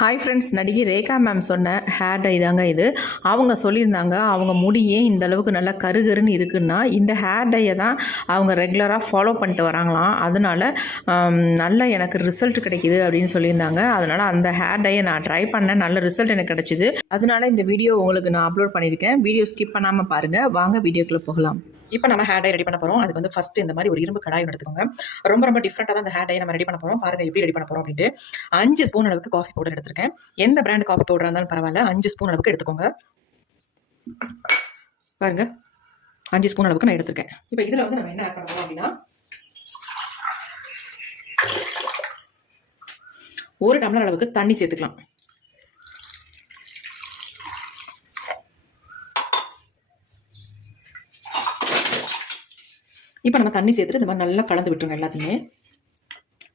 Hi friends, நடிகை Rekha ma'am சொன்ன hair dye தாங்க இது. அவங்க சொல்லியிருந்தாங்க, அவங்க முடியே இந்த அளவுக்கு நல்லா கருகருன்னு இருக்குன்னா இந்த ஹேர் டையை தான் அவங்க ரெகுலராக ஃபாலோ பண்ணிட்டு வராங்களாம். அதனால நல்ல எனக்கு ரிசல்ட் கிடைக்கிது அப்படின்னு சொல்லியிருந்தாங்க. அதனால் அந்த ஹேர் டையை நான் ட்ரை பண்ணேன், நல்ல ரிசல்ட் எனக்கு கிடச்சிது. அதனால இந்த வீடியோ உங்களுக்கு நான் அப்லோட் பண்ணியிருக்கேன். வீடியோ ஸ்கிப் பண்ணாமல் பாருங்கள். வாங்க வீடியோக்குள்ளே போகலாம். இப்போ நம்ம ஹேர் டை ரெடி பண்ண போகிறோம். அதுக்கு வந்து ஃபஸ்ட்டு இந்த மாதிரி ஒரு இரும்பு கடாய் எடுத்துக்கோங்க. ரொம்ப டிஃப்ரெண்ட்டாக தான் இந்த ஹேர் டையை நம்ம ரெடி பண்ண போகிறோம். பாருங்கள் எப்படி ரெடி பண்ண போகிறோம் அப்படின்ட்டு. 5 ஸ்பூன் அளவுக்கு காஃபி பவுடர் எடுத்திருக்கேன். எந்த பிராண்ட் காஃபி பவுடர் இருந்தாலும் பரவாயில்ல, 5 ஸ்பூன் அளவுக்கு எடுத்துக்கோங்க. பாருங்க, 5 ஸ்பூன் அளவுக்கு நான் எடுத்திருக்கேன். இப்போ இதில் வந்து நம்ம என்ன ஆட் பண்ண போகிறோம் அப்படின்னா, 1 டம்ளர் அளவுக்கு தண்ணி சேர்த்துக்கலாம். இப்போ நம்ம தண்ணி சேர்த்துட்டு இந்த மாதிரி நல்லா கலந்து விட்டுருங்க எல்லாத்தையுமே.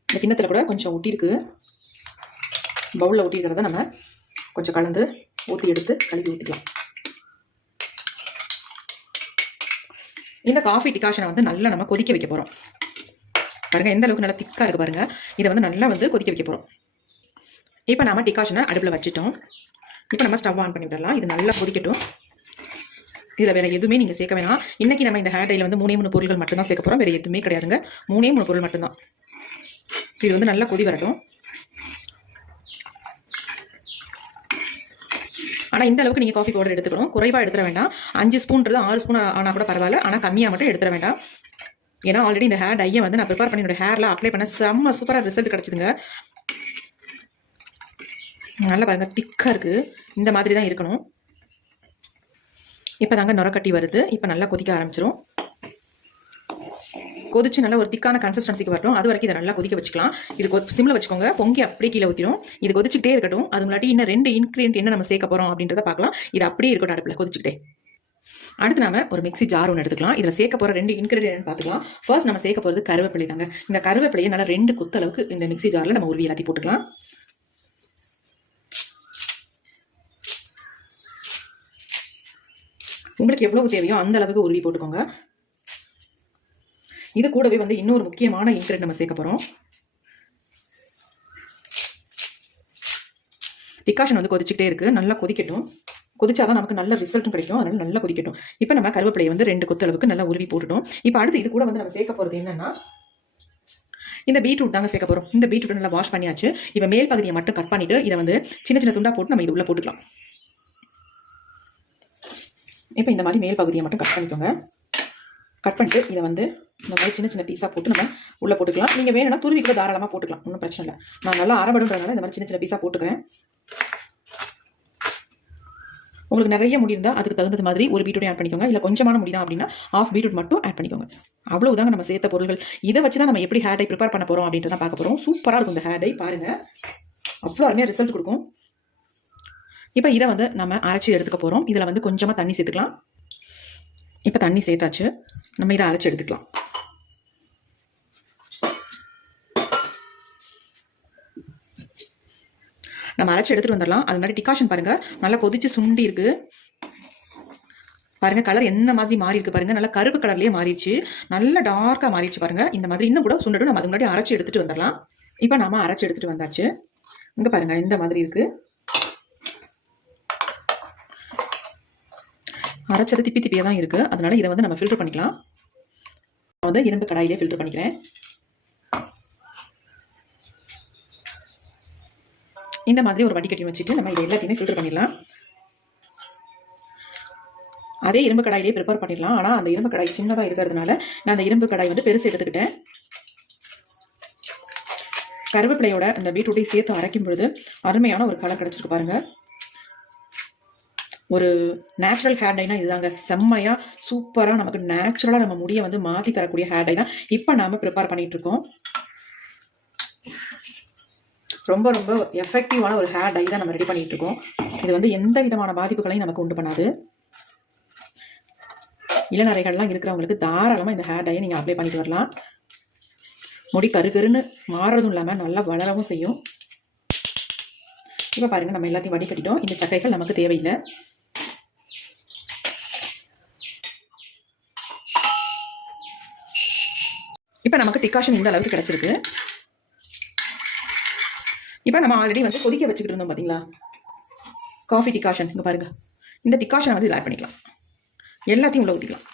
இந்த கிண்ணத்தில் கூட கொஞ்சம் ஒட்டியிருக்கு, பவுலில் ஒட்டியிருக்கிறத நம்ம கொஞ்சம் கலந்து ஊற்றி எடுத்து கழுவி ஊற்றிக்கலாம். இந்த காஃபி டிகாஷனை வந்து நல்லா நம்ம கொதிக்க வைக்க போகிறோம். பாருங்கள் எந்த அளவுக்கு நல்லா திக்காக இருக்குது பாருங்கள். இதை வந்து நல்லா வந்து கொதிக்க வைக்க போகிறோம். இப்போ நம்ம டிகாஷனை அடுப்பில் வச்சுட்டோம். இப்போ நம்ம ஸ்டவ் ஆன் பண்ணி விடலாம். இது நல்லா கொதிக்கட்டும். இதில் வேறு எதுவுமே நீங்கள் சேர்க்க வேணாம். இன்றைக்கி நம்ம இந்த ஹேர் டையில் வந்து 3 பொருட்கள் மட்டும்தான் சேர்க்க போகிறோம். வேறு எதுவுமே கிடையாதுங்க. 3 பொருள் மட்டும்தான். இது வந்து நல்லா கொதி வரட்டும். ஆனால் இந்த அளவுக்கு நீங்கள் காஃபி பவுடர் எடுத்துக்கணும். குறைவாக எடுத்துட வேண்டாம். 5 ஸ்பூன்றது 6 ஸ்பூன் ஆனால் கூட பரவாயில்ல. ஆனால் கம்மியாக மட்டும் எடுத்துட வேண்டாம். ஏன்னா ஆல்ரெடி இந்த ஹேர் டையை வந்து நான் ப்ரிப்பேர் பண்ணி என்னோட ஹேரில் அப்ளை பண்ண செம்ம சூப்பராக ரிசல்ட் கிடச்சிதுங்க. நல்லா பாருங்கள், திக்காக இருக்குது. இந்த மாதிரி தான் இருக்கணும். இப்போ தாங்க நுரக்கட்டி வருது. இப்போ நல்லா கொதிக்க ஆரம்பிச்சிடும். கொதிச்சு நல்லா ஒரு திக்கான கன்சிஸ்டன்சிக்கு வரட்டும். அது வரைக்கும் இதை நல்லா கொதிக்க வச்சுக்கலாம். இது சிம்மில் வச்சுக்கோங்க. பொங்கி அப்படியே கீழே ஊற்றிடும். இது கொதிச்சுக்கிட்டே இருக்கட்டும். அது முன்னாடி இன்னும் 2 இன்க்ரீடியன்ட் என்ன நம்ம சேர்க்க போகிறோம் அப்படின்றத பார்க்கலாம். இது அப்படியே இருக்கட்டும் அடுப்பில் கொதிச்சுக்கிட்டே. அடுத்து நம்ம ஒரு மிக்ஸி ஜார் ஒன்று எடுத்துக்கலாம். இதில் சேர்க்க போகிற 2 இன்க்ரீடியன்ட் பார்த்துக்கலாம். ஃபர்ஸ்ட் நம்ம சேர்க்க போகிறது கருவேப்பிலை தாங்க. இந்த கருவேப்பிலையை நல்லா 2 கொத்து அளவுக்கு இந்த மிக்ஸி ஜாரில் நம்ம உருவி எல்லாத்தையும் போட்டுக்கலாம். உங்களுக்கு எவ்வளவு தேவையோ அந்த அளவுக்கு உருவி போட்டுக்கோங்க. இது கூடவே வந்து இன்னொரு முக்கியமான இன்கிரிடியன்ட் நம்ம சேர்க்க போகிறோம். டிகாஷன் வந்து கொதிச்சுக்கிட்டே இருக்குது. நல்லா கொதிக்கட்டும். கொதிச்சாதான் நமக்கு நல்ல ரிசல்ட்டும் கிடைக்கும். அதனால நல்லா கொதிக்கட்டும். இப்போ நம்ம கருவேப்பிலையை வந்து 2 கொத்து அளவுக்கு நல்லா உருவி போட்டுட்டோம். இப்போ அடுத்து இது கூட வந்து நம்ம சேர்க்க போகிறது என்னன்னா, இந்த பீட்ரூட் தாங்க சேர்க்க போகிறோம். இந்த பீட்ரூட் நல்லா வாஷ் பண்ணியாச்சு. இப்போ மேல் பகுதியை மட்டும் கட் பண்ணிவிட்டு இதை வந்து சின்ன சின்ன துண்டா போட்டு நம்ம இது உள்ளே போட்டுக்கலாம். இப்போ இந்த மாதிரி மேல் பகுதியை மட்டும் கட் பண்ணிக்கோங்க. கட் பண்ணிட்டு இதை வந்து இந்த மாதிரி சின்ன சின்ன பீஸாக போட்டு நம்ம உள்ளே போட்டுக்கலாம். நீங்கள் வேணும்னா துருவி கூட தாராளமாக போட்டுக்கலாம், ஒன்றும் பிரச்சனை இல்லை. நான் நல்லா அரைபடுன்றதுனால இந்த மாதிரி சின்ன சின்ன பீஸாக போட்டுக்கிறேன். உங்களுக்கு நிறைய முடி இருந்தால் அதுக்கு தகுந்த மாதிரி ஒரு பீட்ரூட் ஆட் பண்ணிக்கோங்க. இல்லை கொஞ்சமான முடி தான் அப்படின்னா 1/2 பீட்ரூட் மட்டும் ஆட் பண்ணிக்கோங்க. அவ்வளவுதாங்க நம்ம சேர்த்த பொருட்கள். இதை வச்சு தான் நம்ம எப்படி ஹேர் டை ப்ரிப்பேர் பண்ண போகிறோம் அப்படின்றத பார்க்க போகிறோம். சூப்பராக இருக்கும் இந்த ஹேர் டை. பாருங்கள், அவ்வளோ அருமையாக ரிசல்ட் கொடுக்கும். இப்போ இதை வந்து நம்ம அரைச்சி எடுத்துக்க போகிறோம். இதில் வந்து கொஞ்சமாக தண்ணி சேர்த்துக்கலாம். இப்போ தண்ணி சேர்த்தாச்சு. நம்ம இதை அரைச்சி எடுத்துக்கலாம். நம்ம அரைச்சி எடுத்துகிட்டு வந்துடலாம். அது முன்னாடி டிகாஷன் பாருங்கள், நல்லா கொதிச்சு சுண்டி இருக்குது. பாருங்கள், கலர் என்ன மாதிரி மாறி இருக்குது பாருங்கள். நல்லா கருப்பு கலர்லேயே மாறிடுச்சு. நல்லா டார்க்காக மாறிடுச்சு பாருங்கள். இந்த மாதிரி இன்னும் கூட சுண்டடும். நம்ம அது முன்னாடி அரைச்சி எடுத்துகிட்டு வந்துடலாம். இப்போ நம்ம அரைச்சி எடுத்துகிட்டு வந்தாச்சு. இங்கே பாருங்கள், இந்த மாதிரி இருக்குது. அரைச்சது திப்பி திப்பியாக தான் இருக்குது. அதனால இதை வந்து நம்ம ஃபில்டர் பண்ணிக்கலாம். நான் வந்து இரும்பு கடாயிலே ஃபில்டர் பண்ணிக்கிறேன். இந்த மாதிரி ஒரு வடிகட்டி வச்சுட்டு நம்ம இதை எல்லாத்தையுமே ஃபில்டர் பண்ணிடலாம். அதே இரும்பு கடாயிலே ப்ரிப்பேர் பண்ணிடலாம். ஆனால் அந்த இரும்பு கடாய் சின்னதாக இருக்கிறதுனால நான் அந்த இரும்பு கடாய் வந்து பெருசு எடுத்துக்கிட்டேன். கருவேப்பிலையோட அந்த பீட்ரூட்டையும் சேர்த்து அரைக்கும் பொழுது அருமையான ஒரு கலர் கிடச்சிருக்கு பாருங்கள். ஒரு நேச்சுரல் ஹேர் டைனா இதுதாங்க. செம்மையாக சூப்பராக நமக்கு நேச்சுரலாக நம்ம முடியை வந்து மாற்றி தரக்கூடிய ஹேர் டை தான் இப்போ நாம் ப்ரிப்பேர் பண்ணிகிட்டு இருக்கோம். ரொம்ப எஃபெக்டிவான ஒரு ஹேர் டை தான் நம்ம ரெடி பண்ணிகிட்டு இருக்கோம். இது வந்து எந்த விதமான பாதிப்புகளையும் நமக்கு உண்டு பண்ணாது. இளநரைகள்லாம் இருக்கிறவங்களுக்கு தாராளமாக இந்த ஹேர் டையை நீங்கள் அப்ளை பண்ணிட்டு வரலாம். முடி கருகருன்னு மாறுறதும் இல்லாமல் நல்லா வளரவும் செய்யும். இப்போ பாருங்கள், நம்ம எல்லாத்தையும் வடிகட்டிட்டோம். இந்த சக்கைகள் நமக்கு தேவையில்லை. இப்போ நமக்கு டிகாஷன் இந்த அளவுக்கு கிடச்சிருக்கு. இப்போ நம்ம ஆல்ரெடி வந்து கொதிக்க வச்சுக்கிட்டு இருந்தோம் பார்த்தீங்களா, காஃபி டிகாஷன். இங்கே பாருங்கள், இந்த டிகாஷனை வந்து இதில் ஆட் பண்ணிக்கலாம். எல்லாத்தையும் உள்ள ஊற்றிக்கலாம்.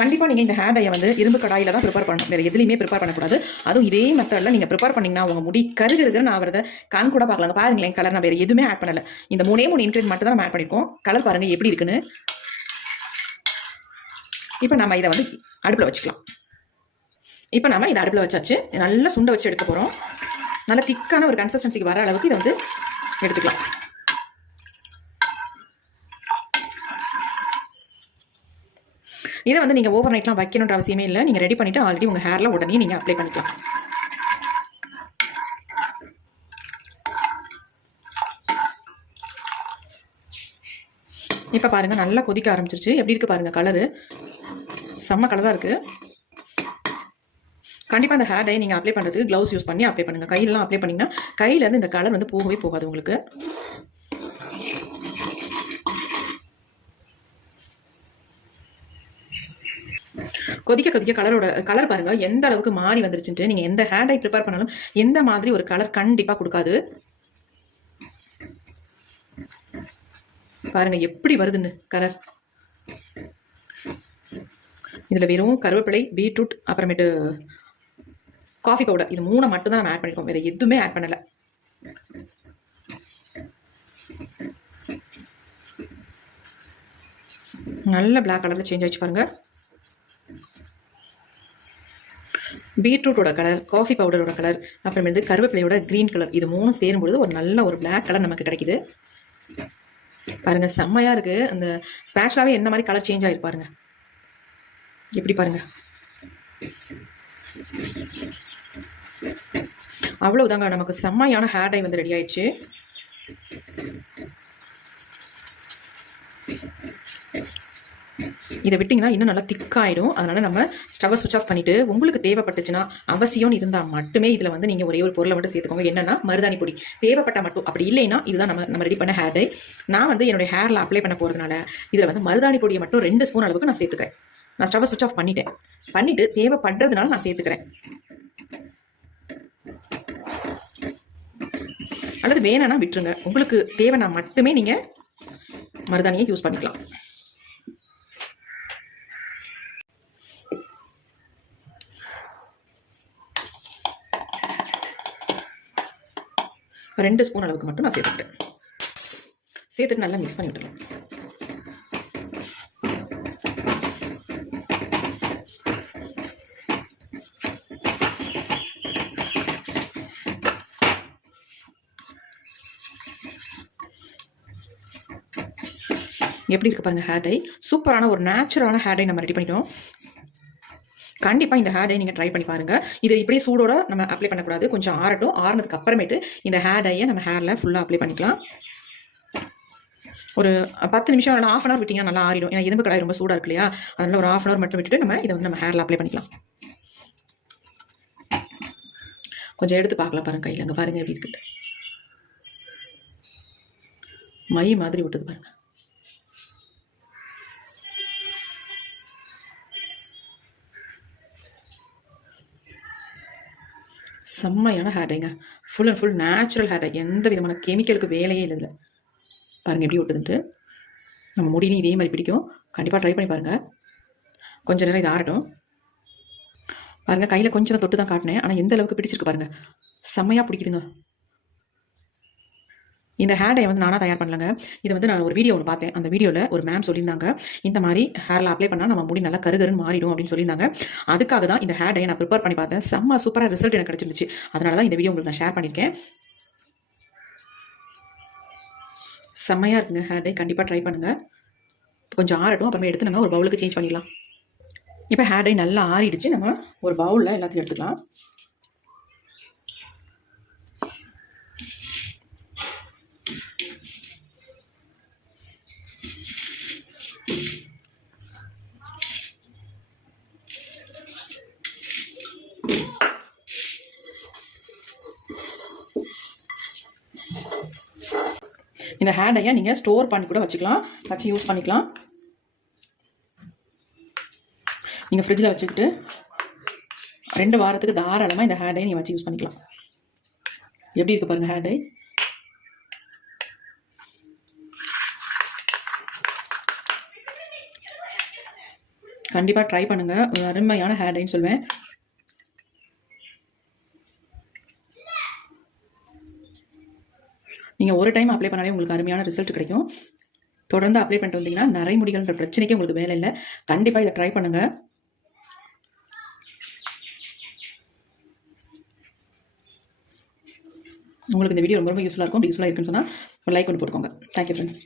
கண்டிப்பாக நீங்கள் இந்த ஹேர் டையை வந்து இரும்பு கடாயில் தான் ப்ரிப்பேர் பண்ணணும், வேறு எதுலையுமே ப்ரிப்பேர் பண்ணக்கூடாது. அதுவும் இதே மெத்தடில் நீங்கள் ப்ரிப்பேர் பண்ணிங்கன்னா உங்கள் முடி கருகிறதுன்னு நான் வரதை கண் கூட பார்க்கலாங்க. பாருங்களேன், கலர் நான் வேறு எதுவுமே ஆட் பண்ணலை. இந்த 3 இன்க்ரீடியன்ட் மட்டும் தான் நம்ம ஆட் பண்ணியிருக்கோம். கலர் பாருங்கள் எப்படி இருக்குன்னு. இப்போ நம்ம இதை வந்து அடுப்பில் வச்சுக்கலாம். இப்போ நம்ம இதை அடுப்பில் வச்சாச்சு. நல்லா சுண்டை வச்சு எடுக்க போகிறோம். நல்லா திக்கான ஒரு கன்சிஸ்டன்சிக்கு வர அளவுக்கு இதை வந்து எடுத்துக்கலாம். இதை வந்து நீங்கள் ஓவர் நைட்லாம் வைக்கணுன்ற அவசியமே இல்லை. நீங்கள் ரெடி பண்ணிவிட்டு ஆல்ரெடி உங்கள் ஹேரில் உடனே நீங்கள் அப்ளை பண்ணிக்கலாம். இப்போ பாருங்கள், நல்லா கொதிக்க ஆரம்பிச்சிருச்சு. எப்படி இருக்குது பாருங்கள், கலரு செம்ம கலராக இருக்குது. கண்டிப்பாக இந்த ஹேர் டை நீங்கள் அப்ளை பண்ணுறதுக்கு க்ளவுஸ் யூஸ் பண்ணி அப்ளை பண்ணுங்கள். கையிலலாம் அப்ளை பண்ணிங்கன்னா கையிலேருந்து இந்த கலர் வந்து போகவே போகாது உங்களுக்கு. கொதிக்க கொதிக்க கலர் பாருங்கள் எந்த அளவுக்கு மாறி வந்துருச்சுன்ட்டு. நீங்கள் எந்த ஹேர் டை ப்ரிப்பேர் பண்ணாலும் எந்த மாதிரி ஒரு கலர் கண்டிப்பாக கொடுக்காது. பாருங்கள் எப்படி வருதுன்னு கலர். இதில் வெறும் கருவேப்பிலை, பீட்ரூட், அப்புறமேட்டு காஃபி பவுடர், இது 3 மட்டும் தான் நம்ம ஆட் பண்ணியிருக்கோம், வேறு எதுவுமே ஆட் பண்ணலை. நல்ல பிளாக் கலரில் சேஞ்ச் ஆயிடுச்சு பாருங்கள். பீட்ரூட்டோட கலர், காஃபி பவுடரோட கலர், அப்புறமேட்டு கருவேப்பிலையோட க்ரீன் கலர், இது 3 சேரும்பொழுது ஒரு நல்ல ஒரு பிளாக் கலர் நமக்கு கிடைக்குது. பாருங்கள் செம்மையாக இருக்குது. அந்த ஸ்பேட்லாவே என்ன மாதிரி கலர் சேஞ்ச் ஆகிருக்கு பாருங்கள். எப்படி பாருங்கள், அவ்வளோதாங்க, நமக்கு செம்மையான ஹேர் டை வந்து ரெடி ஆயிடுச்சு. இதை விட்டிங்கன்னா இன்னும் நல்லா திக்காயிடும். அதனால் நம்ம ஸ்டவ்வை சுவிட்ச் ஆஃப் பண்ணிவிட்டு உங்களுக்கு தேவைப்பட்டுச்சுன்னா அவசியம்னு இருந்தால் மட்டுமே இதில் வந்து நீங்கள் ஒரே ஒரு பொருளை மட்டும் சேர்த்துக்கோங்க. என்னென்னா மருதாணி பொடி. தேவைப்பட்டால் மட்டும், அப்படி இல்லைன்னா இதுதான் நம்ம ரெடி பண்ண ஹேர் டை. நான் வந்து என்னுடைய ஹேரில் அப்ளை பண்ண போகிறதுனால இதில் வந்து மருதாணி பொடியை மட்டும் 2 ஸ்பூன் அளவுக்கு நான் சேர்த்துக்கிறேன். நான் ஸ்டவ்வை சுவிட்ச் ஆஃப் பண்ணிவிட்டு தேவைப்படுறதுனால நான் சேர்த்துக்கிறேன். அல்லது வேணான்னா விட்டுருங்க. உங்களுக்கு தேவைன்னா மட்டுமே நீங்கள் மருதாணியை யூஸ் பண்ணிக்கலாம். ஒரு 2 ஸ்பூன் அளவுக்கு மட்டும் நான் சேர்த்துட்டு நல்லா மிக்ஸ் பண்ணி விட்டுறலாம். எப்படி இருக்கு பாருங்க ஹேர் டை. சூப்பரான ஒரு நேச்சுரலான ஹேர் டை நம்ம ரெடி பண்ணிட்டோம். கண்டிப்பாக இந்த ஹேர் டை நீங்கள் ட்ரை பண்ணி பாருங்கள். இது இப்படியே சூடோட நம்ம அப்ளை பண்ணக்கூடாது, கொஞ்சம் ஆறட்டும். ஆறுனதுக்கு அப்புறமேட்டு இந்த ஹேர் டையை நம்ம ஹேரில் ஃபுல்லாக அப்ளை பண்ணிக்கலாம். ஒரு 10 நிமிஷம் இல்லை 1/2 hour விட்டிங்கன்னா நல்லா ஆறிடும். ஏன்னா இரும்பு கடாய் ரொம்ப சூடாக இருக்கு இல்லையா, அதனால் ஒரு 1/2 hour மட்டும் விட்டுட்டு நம்ம இதை வந்து நம்ம ஹேரில் அப்ளை பண்ணிக்கலாம். கொஞ்சம் எடுத்து பார்க்கலாம் பாருங்கள் கையில். அங்கே பாருங்கள் எப்படி இருக்குட்டு மை மாதிரி விட்டுது பாருங்கள். செம்மையான ஹேர் டைங்க. Full and full natural hair dye. எந்த விதமான கெமிக்கலுக்கு வேலையே இல்லை இதில். பாருங்கள் எப்படி விட்டுதுன்ட்டு. நம்ம முடியும் இதே மாதிரி பிடிக்கும். கண்டிப்பாக ட்ரை பண்ணி பாருங்கள். கொஞ்சம் நேரம் இது ஆறட்டும். பாருங்கள் கையில் கொஞ்சம் தான் தொட்டு தான் காட்டினேன், ஆனால் எந்த அளவுக்கு பிடிச்சிருக்கு பாருங்கள். செம்மையாக பிடிக்குதுங்க. இந்த ஹேர் டை வந்து நானாக தயார் பண்ணலங்க. இதை வந்து நான் ஒரு வீடியோ ஒன்று பார்த்தேன். அந்த வீடியோவில் ஒரு மேம் சொல்லியிருந்தாங்க, இந்த மாதிரி ஹேரில் அப்ளை பண்ணால் நம்ம முடி நல்லா கருகருன்னு மாறிடும் அப்படின்னு சொல்லியிருந்தாங்க. அதுக்காக தான் இந்த ஹேர் டையை நான் ப்ரிப்பேர் பண்ணி பார்த்தேன். செம்ம சூப்பராக ரிசல்ட் எனக்கு கிடச்சிருந்துச்சு. அதனால தான் இந்த வீடியோ உங்களுக்கு நான் ஷேர் பண்ணியிருக்கேன். செம்மையாக இருக்குங்க ஹேர் டை. கண்டிப்பாக ட்ரை பண்ணுங்கள். கொஞ்சம் ஆறட்டும், அப்புறமே எடுத்து நம்ம ஒரு பவுலுக்கு சேஞ்ச் பண்ணிடலாம். இப்போ ஹேர் டை நல்லா ஆறிடுச்சு. நம்ம ஒரு பவுலில் எல்லாத்தையும் எடுத்துக்கலாம். இந்த ஹேர் டையை நீங்கள் ஸ்டோர் பண்ணி கூட வச்சுக்கலாம், வச்சு யூஸ் பண்ணிக்கலாம். நீங்கள் ஃப்ரிட்ஜில் வச்சுக்கிட்டு 2 வாரத்துக்கு தாராளமாக இந்த ஹேர் டை நீங்கள் வச்சு யூஸ் பண்ணிக்கலாம். எப்படி இருக்குது பாருங்கள் ஹேர் டை. கண்டிப்பாக ட்ரை பண்ணுங்கள். ஒரு அருமையான ஹேர் டைன்னு சொல்வேன். நீங்கள் ஒரு டைம் அப்ளை பண்ணாலே உங்களுக்கு அருமையான ரிசல்ட் கிடைக்கும். தொடர்ந்து அப்ளை பண்ணிட்டு வந்தீங்கன்னா நரைமுடிகள்ன்ற பிரச்சனைக்கே உங்களுக்கு வேலை இல்லை. கண்டிப்பாக இதை ட்ரை பண்ணுங்கள். உங்களுக்கு இந்த வீடியோ ரொம்ப யூஸ்ஃபுல்லாக இருக்கும். யூஸ்ஃபுல்லாக இருக்குன்னு சொன்னால் ஒரு லைக் கொண்டு போட்டுக்கோங்க. Thank you friends.